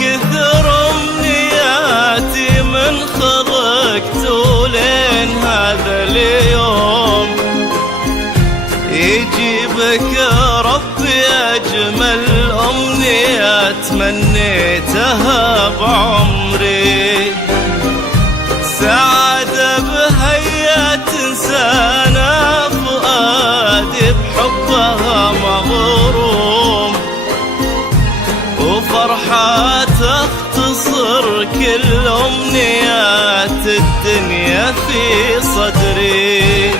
كثر امنياتي من خلقت ولين هذا اليوم، يجيبك ربي اجمل امنية تمنيتها بعمري، سعادة بهيا تنسانا فؤادي بحبها مغروم، وفرحة تختصر كل أمنيات الدنيا في صدري.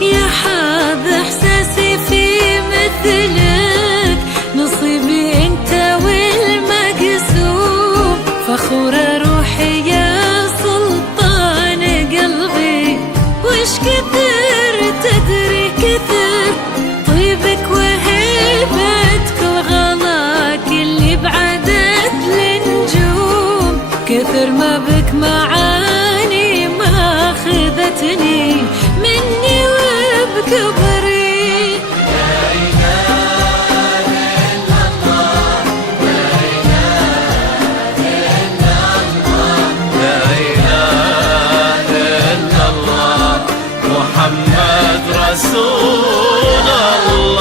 يا حاب إحساسي في مثلك، نصيبي أنت والمقسوم، فخورة روحي يا سلطان قلبي، وش كثر تدري كثر طيبك وهيبتك وغلاك اللي بعدت النجوم، كثر ما بك معاني ما أخذتني مني وبكبري. لا إله إلا الله، لا إله إلا الله، لا إله إلا الله، محمد رسول الله.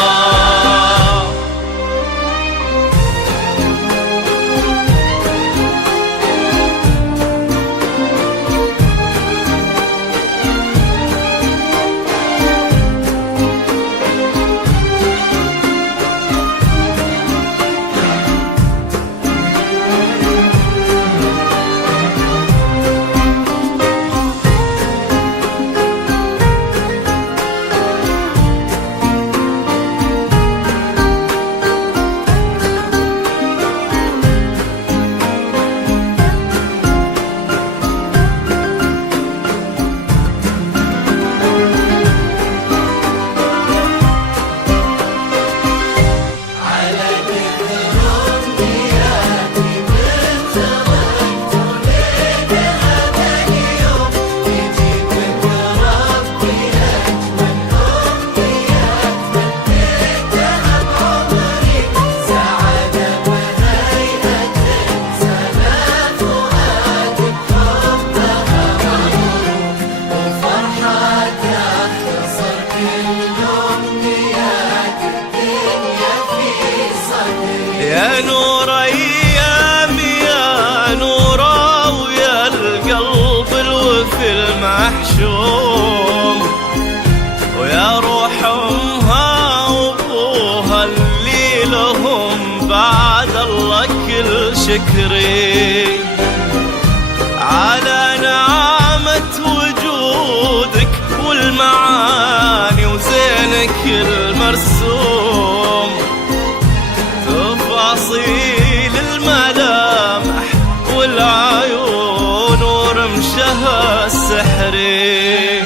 يا نور ايامي يا نورا ويا القلب الوفي المحشوم، ويا روح امها وابوها اللي لهم بعد الله كل شكري، على نعمة وجودك والمعاني وزينك المرسوم، تفاصيل الملامح والعيون ورمشها السحري،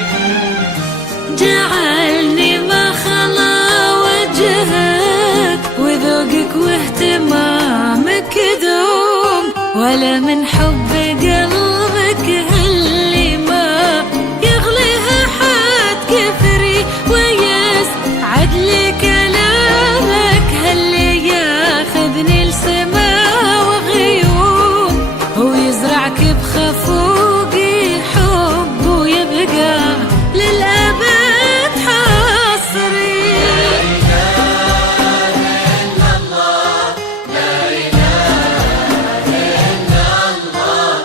جعلني ما خلا وجهك وذوقك واهتمامك دوم، ولا من حب قلبك اللي ما يغليها حد كثري، ويسعد لي كلامك هاللي ياخذني لسما وغيوم، هو يزرعك بخفوقي حب ويبقى للأبد حصري. لا إله إلا الله، لا إله إلا الله،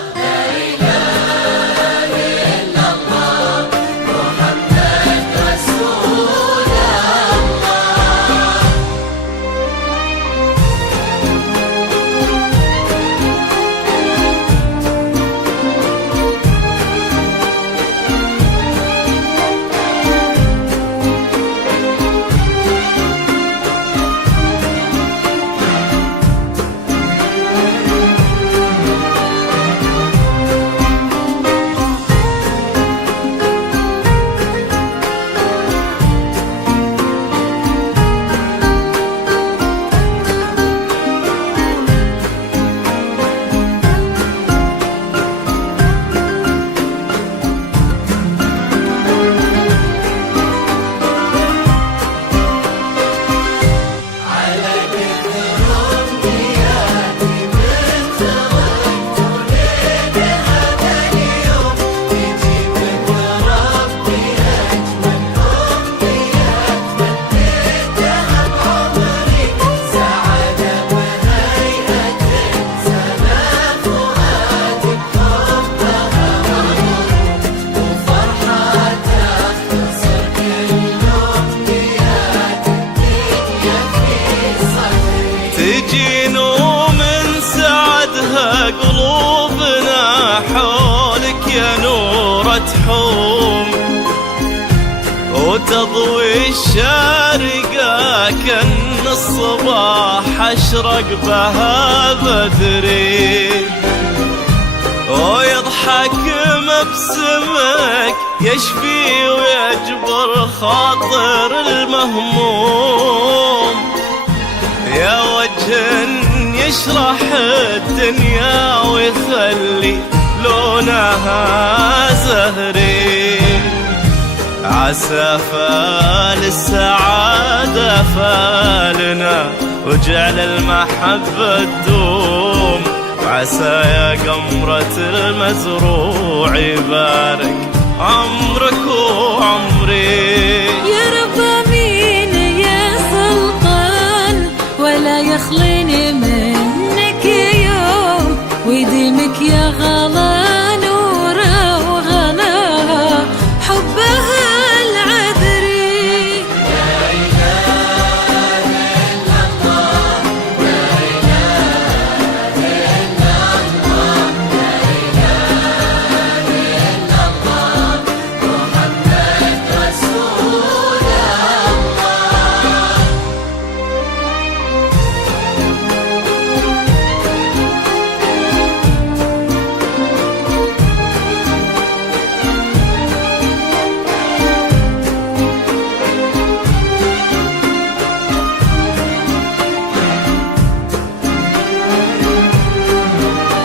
تجين ومن سعدها قلوبنا حولك يا نورة حوم، وتضوي الشارقة كأن الصباح أشرق بها بدري، ويضحك مبسمك يشفي ويجبر خاطر المهموم، يا وجه يشرح الدنيا ويخلي لونها زهري، عسى فال السعادة فالنا وجعل المحبة تدوم، وعسى يا قمرة المزروع يبارك عمرك وعمري. يا رب امين يا سلطان، ولا يخلي